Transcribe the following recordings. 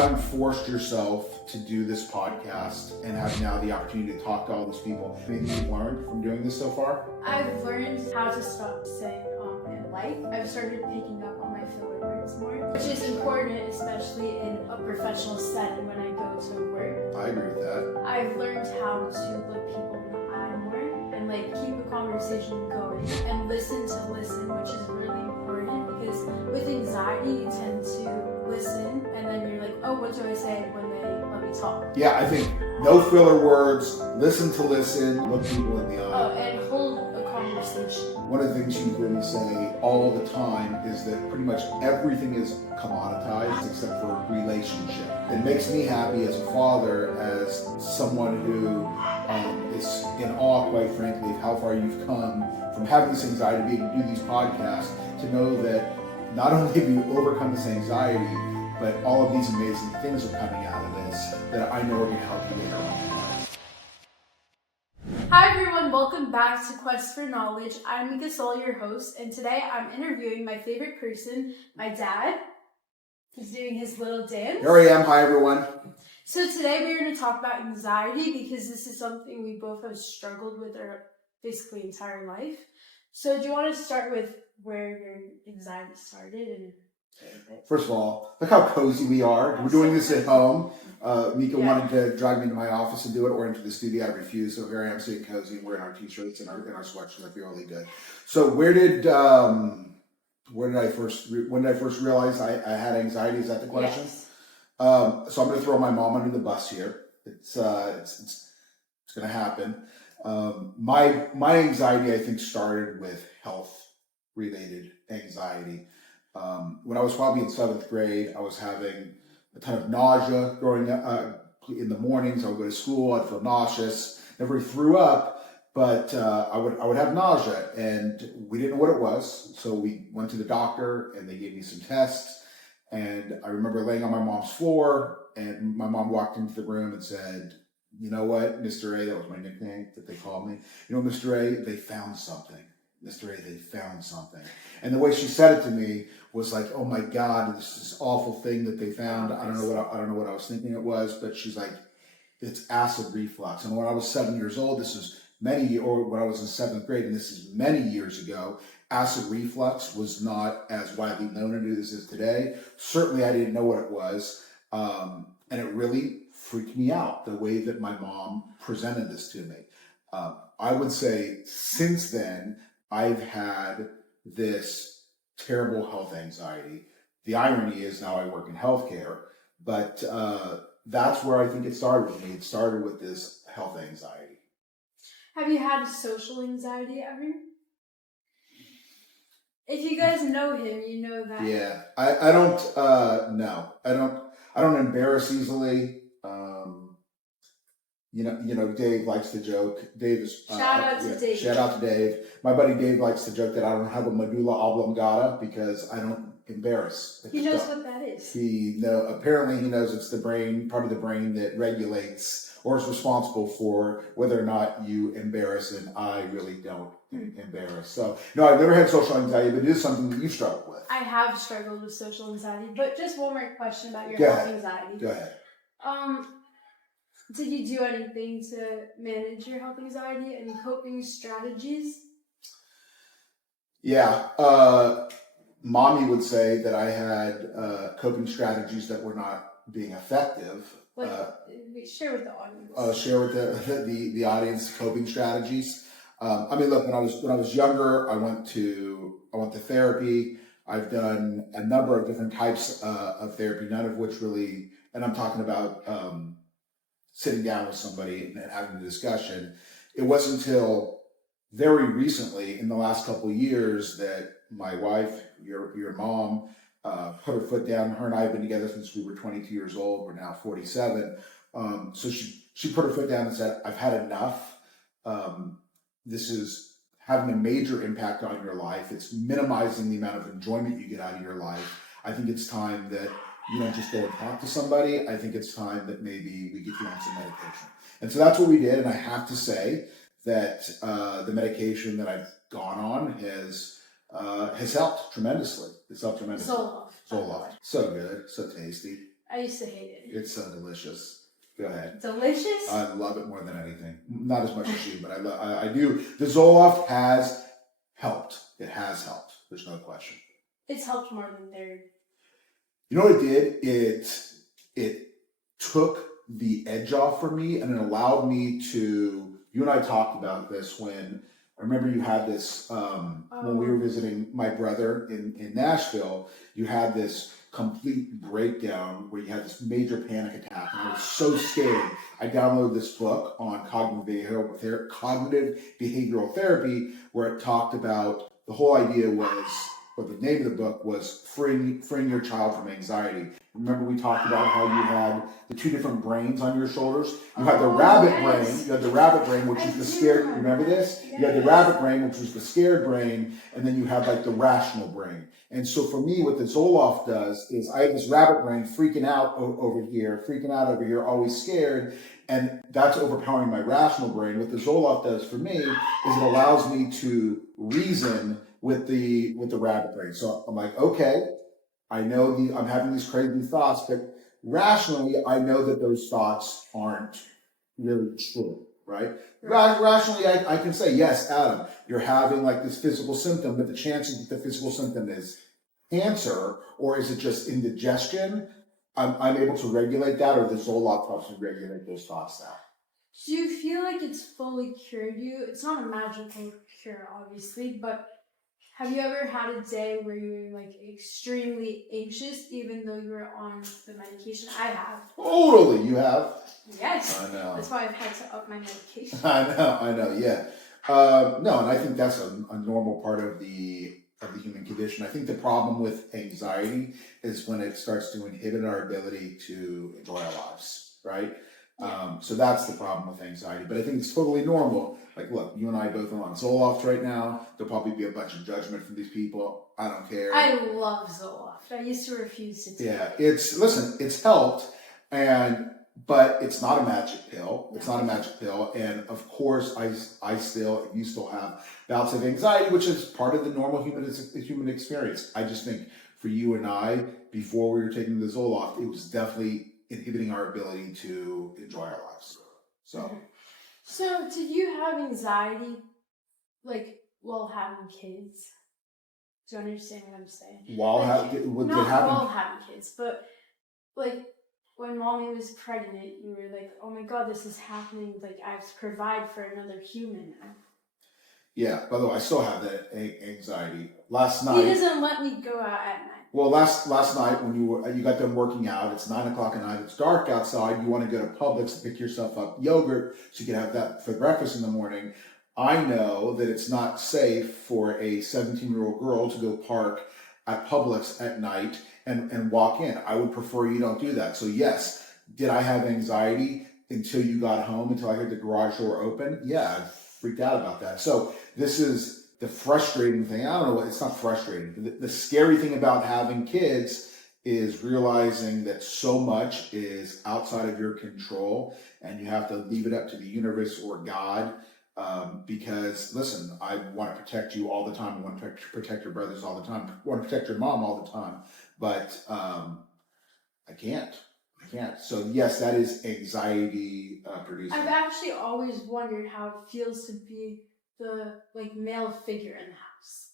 having forced yourself to do this podcast and have now the opportunity to talk to all these people, anything you've learned from doing this so far? I've learned how to stop saying and like. I've started picking up on my filler words more, which is important, especially in a professional setting when I go to work. I agree with that. I've learned how to look people in the eye more and keep a conversation going and listen, which is really important because with anxiety you tend to listen and then you're like, oh, what do I say when they let me talk? Yeah, I think no filler words, listen, look people in the eye. Oh, and hold a conversation. One of the things you really say all the time is that pretty much everything is commoditized except for relationship. It makes me happy as a father, as someone who is in awe, quite frankly, of how far you've come from having this anxiety, being able to do these podcasts, to know that not only have you overcome this anxiety, but all of these amazing things are coming out of this that I know are going to help you later on. Hi everyone, welcome back to Quest for Knowledge. I'm Mika, Sall, your host, and today I'm interviewing my favorite person, my dad. He's doing his little dance. Here I am. Hi everyone. So today we're going to talk about anxiety because this is something we both have struggled with our basically entire life. So do you want to start with where your anxiety started? And first of all, look how cozy we are. We're doing this at home. Mika wanted to drag me into my office and do it, or into the studio. I refused. So here I am, sitting cozy, wearing our t-shirts and our sweatshirts. I feel really good. So when did I first realize I had anxiety? Is that the question? Yes. So I'm going to throw my mom under the bus here. It's going to happen. My anxiety, I think, started with health-related anxiety. When I was probably in 7th grade, I was having a ton of nausea growing up. In the mornings, I would go to school, I'd feel nauseous. Never threw up, but I would have nausea, and we didn't know what it was. So we went to the doctor, and they gave me some tests. And I remember laying on my mom's floor, and my mom walked into the room and said, "You know what, Mr. A," that was my nickname that they called me. "You know, Mr. A, they found something. Mr. A, they found something." And the way she said it to me was like, "Oh my God, this awful thing that they found." I don't know what I was thinking it was, but she's like, "It's acid reflux." And when I was 7 years old, when I was in 7th grade, and this is many years ago, acid reflux was not as widely known as it is today. Certainly, I didn't know what it was, and it really freaked me out the way that my mom presented this to me. I would say since then, I've had this terrible health anxiety. The irony is now I work in healthcare, but that's where I think it started with me. It started with this health anxiety. Have you had social anxiety ever? If you guys know him, you know that. Yeah, I don't. No, I don't embarrass easily. You know, Dave likes to joke. Dave is shout out to Dave. Shout out to Dave. My buddy Dave likes to joke that I don't have a medulla oblongata because I don't embarrass. He knows what that is. Apparently he knows it's the brain, part of the brain that regulates or is responsible for whether or not you embarrass, and I really don't embarrass. So no, I've never had social anxiety, but it is something that you struggle with. I have struggled with social anxiety, but just one more question about your health anxiety. Go ahead. Did you do anything to manage your health anxiety? Any coping strategies? Yeah. Mommy would say that I had coping strategies that were not being effective. Share with the audience. Share with the audience coping strategies. I mean, look, when I was younger, I went to therapy. I've done a number of different types of therapy, none of which really, and I'm talking about sitting down with somebody and having a discussion. It wasn't until very recently, in the last couple of years, that my wife, your mom, put her foot down. Her and I have been together since we were 22 years old. We're now 47. So she put her foot down and said, "I've had enough. This is having a major impact on your life. It's minimizing the amount of enjoyment you get out of your life. I think it's time that you don't just go and talk to somebody. I think it's time that maybe we get you on some medication." And so that's what we did. And I have to say that the medication that I've gone on has helped tremendously. It's helped tremendously. Zoloft. So good, so tasty. I used to hate it. It's so delicious. Go ahead. Delicious? I love it more than anything. Not as much as you, but I do. The Zoloft has helped. It has helped. There's no question. It's helped more than therapy. You know what it did? It took the edge off for me, and it allowed me to. You and I talked about this when I remember you had this when we were visiting my brother in Nashville. You had this complete breakdown where you had this major panic attack, and I was so scared. I downloaded this book on cognitive behavioral therapy where it talked about the whole idea was, or the name of the book was freeing your child from anxiety. Remember we talked about how you had the two different brains on your shoulders? You had the rabbit brain, which is the scared, remember this? Yes. You had the rabbit brain, which was the scared brain, and then you had like the rational brain. And so for me, what the Zoloft does is I have this rabbit brain freaking out over here, always scared, and that's overpowering my rational brain. What the Zoloft does for me is it allows me to reason with the rabbit brain. So I'm like, okay, I know I'm having these crazy thoughts, but rationally, I know that those thoughts aren't really true, right? Rationally, I can say, yes, Adam, you're having like this physical symptom, but the chances that the physical symptom is cancer or is it just indigestion, I'm able to regulate that, or the Zoloft helps me regulate those thoughts now. Do you feel like it's fully cured you? It's not a magical cure, obviously, but have you ever had a day where you were like extremely anxious even though you were on the medication? I have. Totally, you have? Yes. I know. That's why I've had to up my medication. I know, yeah. No, and I think that's a normal part of the human condition. I think the problem with anxiety is when it starts to inhibit our ability to enjoy our lives, right? Yeah. So that's the problem with anxiety. But I think it's totally normal. Like, look, you and I both are on Zoloft right now. There'll probably be a bunch of judgment from these people. I don't care. I love Zoloft. I used to refuse to take it. Yeah, it's helped, but it's not a magic pill. It's not a magic pill. And of course, you still have bouts of anxiety, which is part of the normal human experience. I just think for you and I, before we were taking the Zoloft, it was definitely inhibiting our ability to enjoy our lives. So did you have anxiety, like, while having kids? Do you understand what I'm saying? While having kids, but like when mommy was pregnant, you were like, oh my god, this is happening. Like, I have to provide for another human now. Yeah, by the way, I still have that anxiety. Last night... He doesn't let me go out at night. Well, last night when you got done working out, it's 9:00 at night, it's dark outside, you want to go to Publix to pick yourself up yogurt so you can have that for breakfast in the morning. I know that it's not safe for a 17-year-old girl to go park at Publix at night and walk in. I would prefer you don't do that. So yes, did I have anxiety until you got home, until I heard the garage door open? Yeah, I freaked out about that. So this is the frustrating thing. I don't know, it's not frustrating. The scary thing about having kids is realizing that so much is outside of your control and you have to leave it up to the universe or God. Because listen, I want to protect you all the time. I want to protect your brothers all the time. I want to protect your mom all the time. But I can't. So yes, that is anxiety producing. I've actually always wondered how it feels to be the male figure in the house.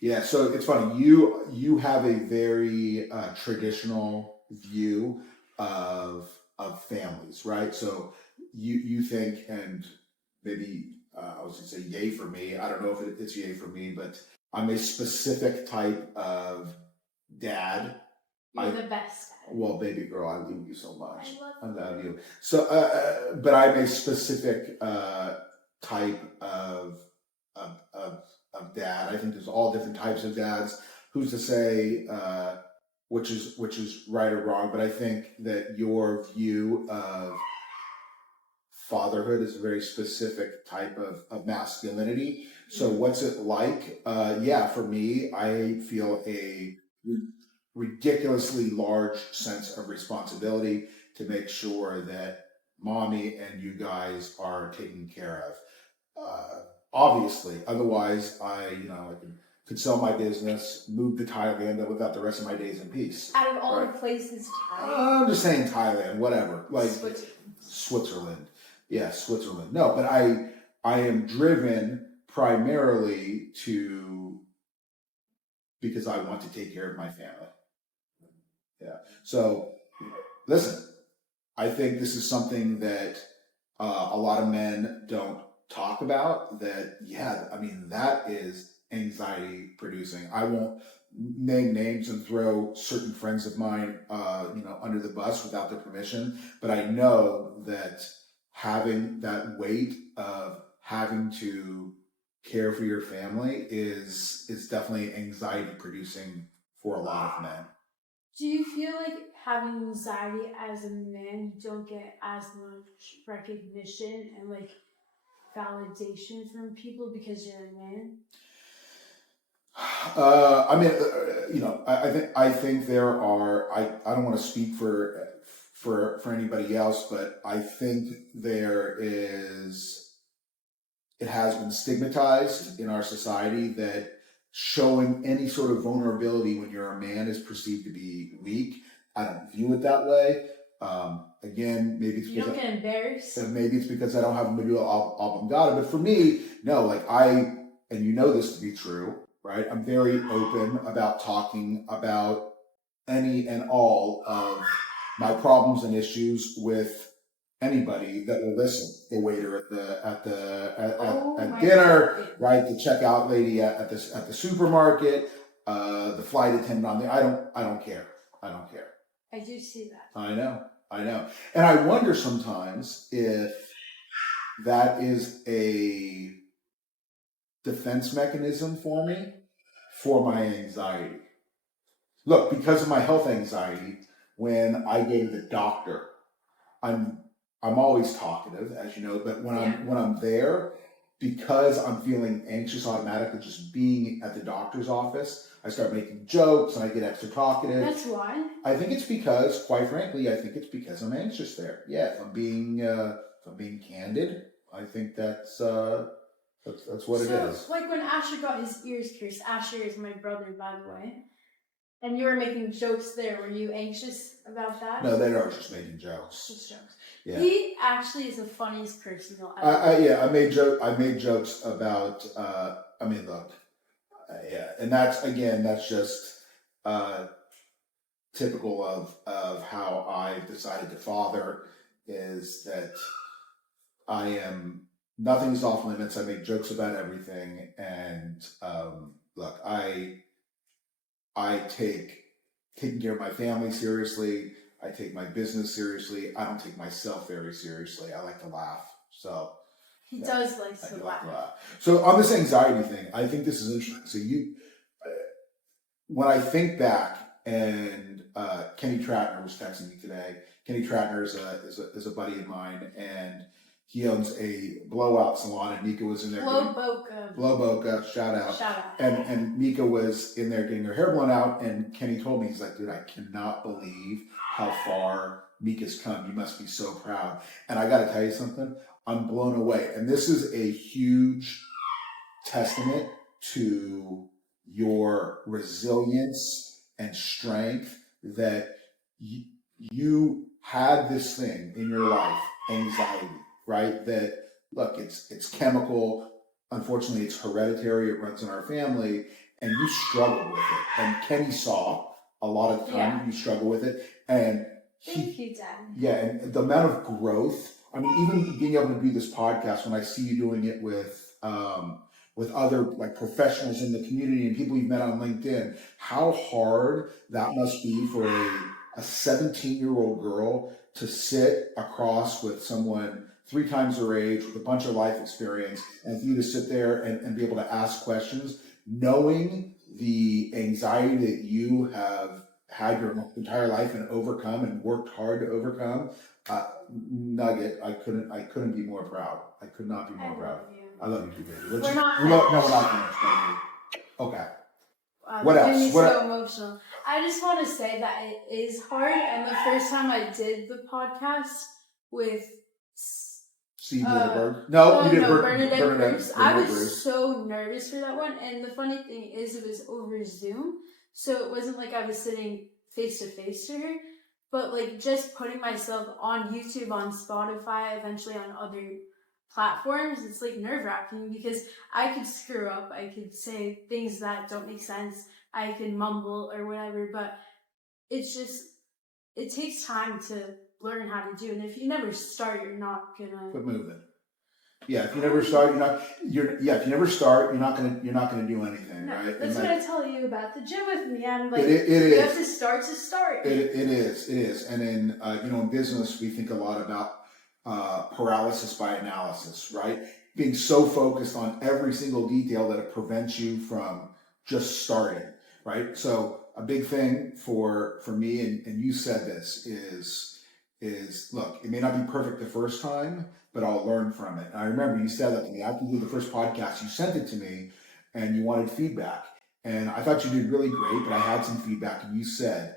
Yeah, so it's funny. You have a very traditional view of families, right? So you think, and maybe I was going to say yay for me. I don't know if it's yay for me, but I'm a specific type of dad. You're the best dad. Well, baby girl, I love you so much. I love you. So, but I'm a specific type of dad. I think there's all different types of dads. Who's to say which is right or wrong? But I think that your view of fatherhood is a very specific type of masculinity. So what's it like? For me, I feel a ridiculously large sense of responsibility to make sure that mommy and you guys are taken care of. Obviously, otherwise I can could sell my business, move to Thailand, and live out the rest of my days in peace. Out of all right? the places, I'm just saying Thailand, whatever. Like Switzerland. Yeah, Switzerland. No, but I am driven primarily because I want to take care of my family. Yeah. So listen, I think this is something that a lot of men don't talk about. That is anxiety producing. I won't name names and throw certain friends of mine, under the bus without their permission. But I know that having that weight of having to care for your family is definitely anxiety producing for a lot of men. Do you feel like having anxiety as a man, you don't get as much recognition and like validation from people because you're a man? I think there are. I don't want to speak for anybody else, but I think there is. It has been stigmatized in our society that showing any sort of vulnerability when you're a man is perceived to be weak. I don't view it that way. Again, maybe it's you don't get embarrassed. Maybe it's because I don't have a medulla oblongata. But for me, no. Like and you know this to be true, right? I'm very open about talking about any and all of my problems and issues with anybody that will listen. The waiter at dinner, right? The checkout lady at the supermarket, the flight attendant on the. I don't care. I don't care. I do see that. I know. And I wonder sometimes if that is a defense mechanism for me, for my anxiety. Look, because of my health anxiety, when I go to the doctor, I'm always talkative, as you know, but when I'm there, because I'm feeling anxious automatically just being at the doctor's office, I start making jokes and I get extra talkative. That's why? I think it's because, quite frankly, I'm anxious there. Yeah, if I'm being candid, I think that's what it is. So, like when Asher got his ears pierced, Asher is my brother, by the way, and you were making jokes there. Were you anxious about that? No, they are just making jokes. Just jokes. Yeah. He actually is the funniest person you'll ever. I made jokes about. And that's just typical of how I've decided to father, is that I am nothing's off limits. I make jokes about everything, and look, I take taking care of my family seriously. I take my business seriously. I don't take myself very seriously. I like to laugh. So he does like to laugh. So on this anxiety thing, I think this is interesting. So when I think back, and Kenny Tratner was texting me today. Kenny Tratner is a buddy of mine, and he owns a blowout salon, and Mika was in there. Blow Boca, shout out. And Mika was in there getting her hair blown out, and Kenny told me, he's like, dude, I cannot believe how far Mika's come. You must be so proud. And I got to tell you something, I'm blown away. And this is a huge testament to your resilience and strength, that you had this thing in your life, anxiety, right? That, look, it's chemical. Unfortunately, it's hereditary. It runs in our family, and you struggled with it. And Kenny saw a lot of the time you struggle with it, and Thank you, Dad. Yeah, and the amount of growth. I mean, even being able to do this podcast, when I see you doing it with other like professionals in the community and people you've met on LinkedIn, how hard that must be for a 17-year-old girl to sit across with someone 3 times her age with a bunch of life experience, and for you to sit there and be able to ask questions, knowing the anxiety that you have had your entire life and overcome and worked hard to overcome. Nugget, I couldn't be more proud. I could not be more proud. I love you too, baby. We're not finished. Okay. What else? Made me so emotional. I just want to say that it is hard, and the first time I did the podcast with Steve Berg. No, you did Bernadette Bruce. I was Bruce. so nervous for that one, and the funny thing is, it was over Zoom, so it wasn't like I was sitting face to face to her. But like just putting myself on YouTube, on Spotify, eventually on other platforms, it's like nerve wracking because I could screw up, I could say things that don't make sense, I could mumble or whatever, but it's just, it takes time to learn how to do. And if you never start, you're not gonna quit moving. Yeah, if you never start, if you never start, you're not gonna do anything, no, right? That's what I tell you about the gym with me. I'm like, you have to start to start. It is. And in in business, we think a lot about paralysis by analysis, right? Being so focused on every single detail that it prevents you from just starting, right? So a big thing for me, and you said this, is look, it may not be perfect the first time, but I'll learn from it. And I remember you said that to me after you did the first podcast. You sent it to me, and you wanted feedback, and I thought you did really great, but I had some feedback, and you said,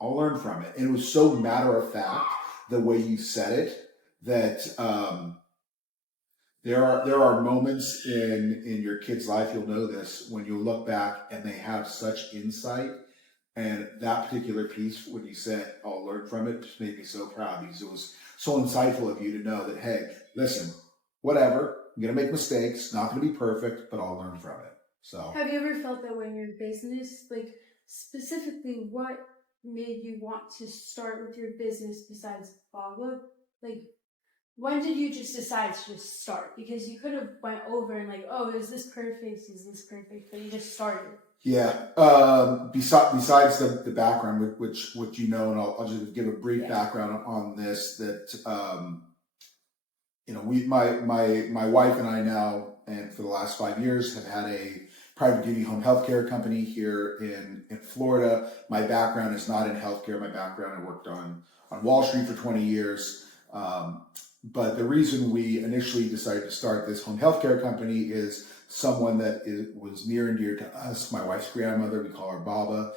I'll learn from it. And it was so matter of fact the way you said it that there are moments in your kid's life, you'll know this, when you look back and they have such insight. And that particular piece, when you said, I'll learn from it, just made me so proud because it was so insightful of you to know that, hey, listen, whatever, I'm going to make mistakes, not going to be perfect, but I'll learn from it. So, have you ever felt that way in your business? Like, specifically, what made you want to start with your business besides Baba? Like, when did you just decide to just start? Because you could have went over and like, oh, is this perfect? Is this perfect? But you just started. Yeah. Besides the background, which and I'll just give a brief background on this. That my wife and I now, and for the last 5 years, have had a private duty home healthcare company here in Florida. My background is not in healthcare. My background, I worked on Wall Street for 20 years. But the reason we initially decided to start this home healthcare company is someone that was near and dear to us. My wife's grandmother, we call her Baba,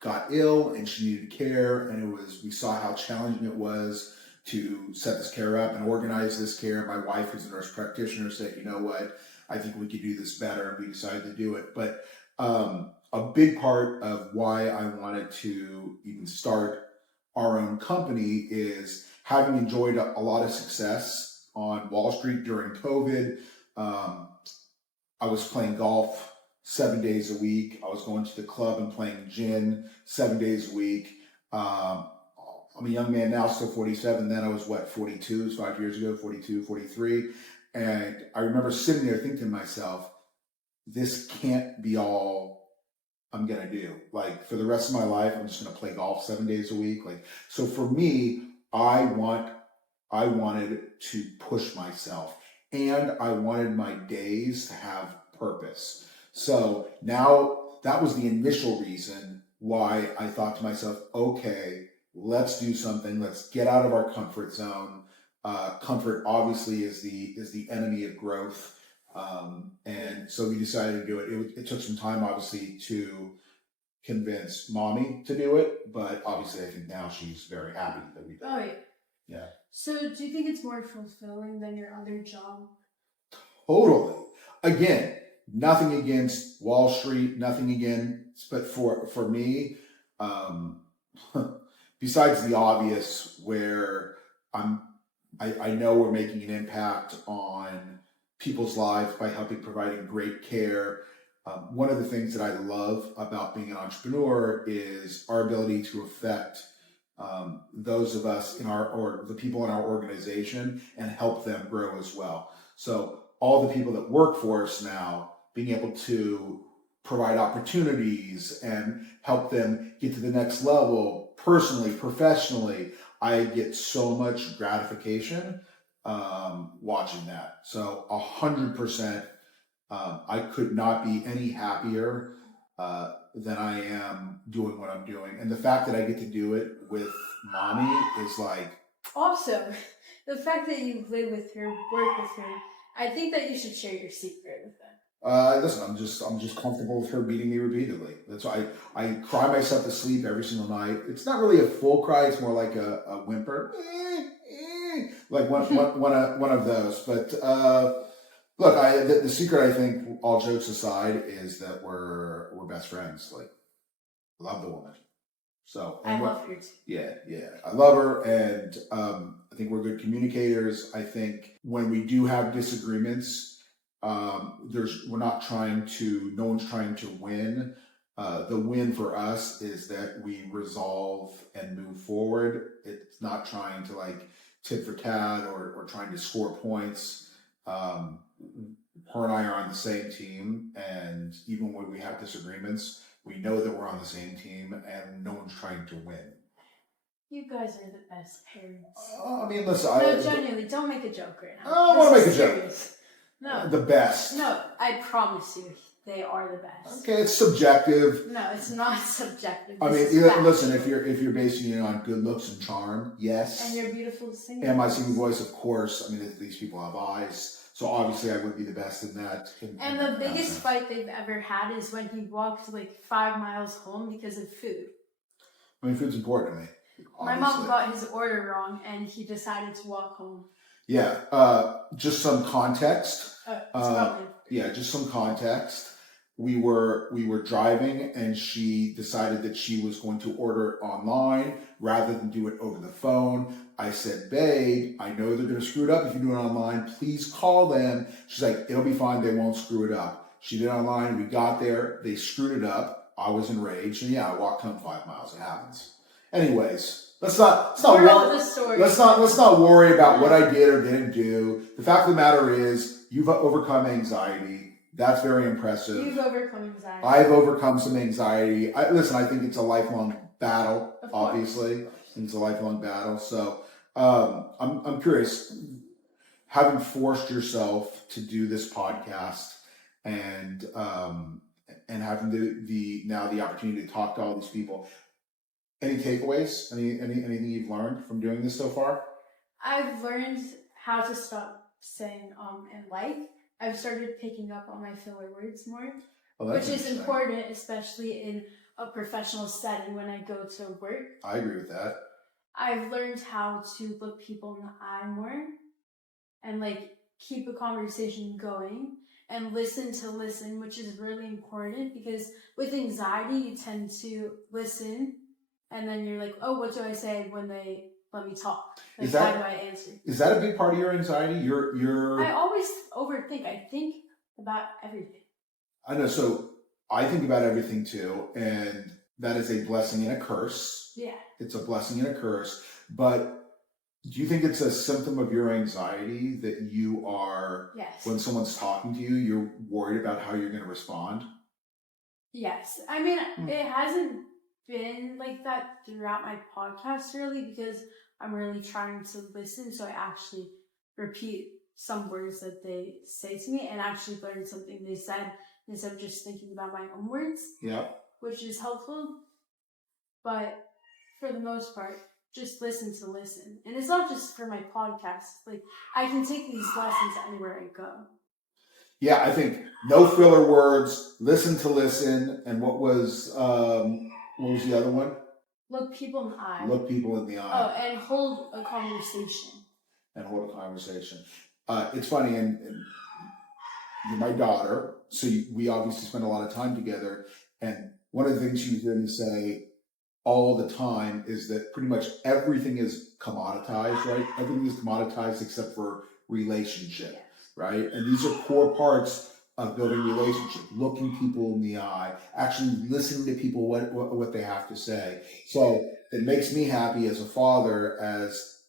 got ill and she needed care, and we saw how challenging it was to set this care up and organize this care. My wife, who's a nurse practitioner, said, you know what, I think we could do this better, and we decided to do it. But a big part of why I wanted to even start our own company is having enjoyed a lot of success on Wall Street during COVID. I was playing golf 7 days a week. I was going to the club and playing gin 7 days a week. I'm a young man now, still 47. Then I was 42, it was 5 years ago, 42, 43. And I remember sitting there thinking to myself, this can't be all I'm going to do. Like, for the rest of my life, I'm just going to play golf 7 days a week. Like, so for me, I wanted to push myself, and I wanted my days to have purpose. So now that was the initial reason why I thought to myself, okay, let's do something. Let's get out of our comfort zone. Comfort obviously is the enemy of growth. And so we decided to do it. It took some time, obviously, to convince mommy to do it, but obviously I think now she's very happy that we did it. Oh, yeah. Yeah. So do you think it's more fulfilling than your other job? Totally. Again, nothing against Wall Street, nothing against, but for me, besides the obvious, where I know we're making an impact on people's lives by providing great care. One of the things that I love about being an entrepreneur is our ability to affect those of us or the people in our organization and help them grow as well. So all the people that work for us now, being able to provide opportunities and help them get to the next level personally, professionally, I get so much gratification watching that. So 100%, I could not be any happier than I am doing what I'm doing. And the fact that I get to do it with mommy is like... Also, the fact that you live with her, work with her, I think that you should share your secret with them. Listen, I'm just comfortable with her beating me repeatedly. That's why I cry myself to sleep every single night. It's not really a full cry, it's more like a whimper. like one of those. But look, the secret, I think, all jokes aside, is that we're best friends. Like, I love the woman. So I love her too. Yeah, I love her, and I think we're good communicators. I think when we do have disagreements, we're not trying to. No one's trying to win. The win for us is that we resolve and move forward. It's not trying to like tit for tat or trying to score points. Her and I are on the same team, and even when we have disagreements, we know that we're on the same team, and no one's trying to win. You guys are the best parents. I mean, listen. No, genuinely, don't make a joke right now. I don't want to make a serious. joke. No. The best. No, I promise you, they are the best. Okay, it's subjective. No, it's not subjective. I mean, listen. If you're basing it on good looks and charm, yes. And your beautiful singing. And my singing voice, of course. I mean, these people have eyes. So obviously I would be the best in that. And the biggest fight they've ever had is when he walked like 5 miles home because of food. I mean, food's important to me. Obviously. My mom got his order wrong and he decided to walk home. Yeah, just some context. Just some context. We were driving, and she decided that she was going to order it online rather than do it over the phone. I said, babe, I know they're going to screw it up if you do it online. Please call them. She's like, it'll be fine. They won't screw it up. She did it online. We got there. They screwed it up. I was enraged. And I walked home 5 miles. It happens. Anyways, let's not worry about what I did or didn't do. The fact of the matter is, you've overcome anxiety. That's very impressive. You've overcome anxiety. I've overcome some anxiety. I think it's a lifelong battle, obviously. It's a lifelong battle. So I'm curious, having forced yourself to do this podcast and having the opportunity to talk to all these people, any takeaways? Anything you've learned from doing this so far? I've learned how to stop saying and like. I've started picking up on my filler words more, which is important, especially in a professional setting when I go to work. I agree with that. I've learned how to look people in the eye more and like keep a conversation going and listen to listen, which is really important because with anxiety, you tend to listen and then you're like, oh, what do I say when they let me talk? Like, how do I answer? Is that a big part of your anxiety? I always overthink. I think about everything. I know. So I think about everything too, and that is a blessing and a curse. Yeah. It's a blessing and a curse. But do you think it's a symptom of your anxiety that you are, yes, when someone's talking to you, you're worried about how you're going to respond? Yes. I mean, it hasn't been like that throughout my podcast really because I'm really trying to listen. So I actually repeat some words that they say to me and actually learn something they said instead of just thinking about my own words. Yeah. Which is helpful. But for the most part, just listen to listen. And it's not just for my podcast. Like, I can take these lessons anywhere I go. Yeah, I think no filler words, listen to listen, and what was the other one? Look people in the eye. Look people in the eye. Oh, and hold a conversation. It's funny, and you're my daughter, so we obviously spend a lot of time together, and one of the things you hear me say all the time is that pretty much everything is commoditized, right? Everything is commoditized except for relationship, right? And these are core parts of building relationship, looking people in the eye, actually listening to people, what they have to say. So it makes me happy as a father, as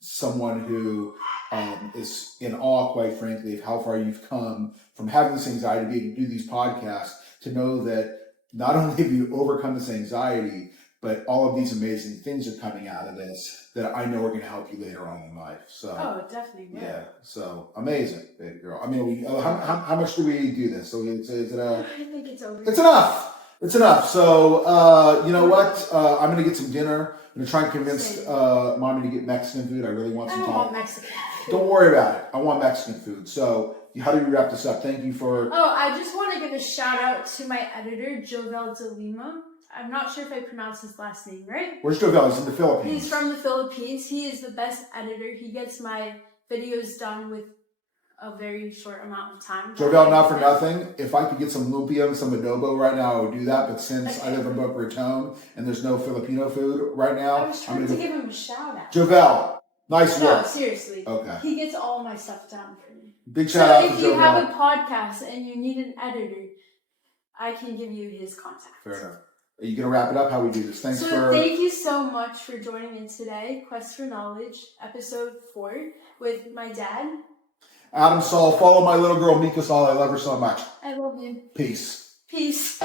someone who is in awe, quite frankly, of how far you've come from having this anxiety, being able to do these podcasts, to know that not only have you overcome this anxiety, but all of these amazing things are coming out of this that I know are going to help you later on in life. So, definitely. Will. Yeah. So amazing, baby girl. I mean, how much do we do this? So is it I think it's over. It's enough. It's enough. So you know what? I'm going to get some dinner. I'm going to try and convince mommy to get Mexican food. I really want some. I don't want Mexican food. Don't worry about it. I want Mexican food. So how do we wrap this up? Thank you for. Oh, I just want to give a shout out to my editor, Jovel de Lima. I'm not sure if I pronounced his last name right. Where's Jovel? He's in the Philippines. He's from the Philippines. He is the best editor. He gets my videos done with a very short amount of time. Jovel, not for nothing. If I could get some lumpia and some adobo right now, I would do that. But since I live in Boca Raton and there's no Filipino food right now, I was trying to give him a shout out. Jovel, nice work. No, seriously. Okay. He gets all my stuff done for me. Big shout out to Jovel. If you have a podcast and you need an editor, I can give you his contact. Fair enough. Are you going to wrap it up? How we do this? Thank you so much for joining in today. Quest for Knowledge, episode 4, with my dad. Adam Sall. Follow my little girl, Mika Sall. I love her so much. I love you. Peace. Peace.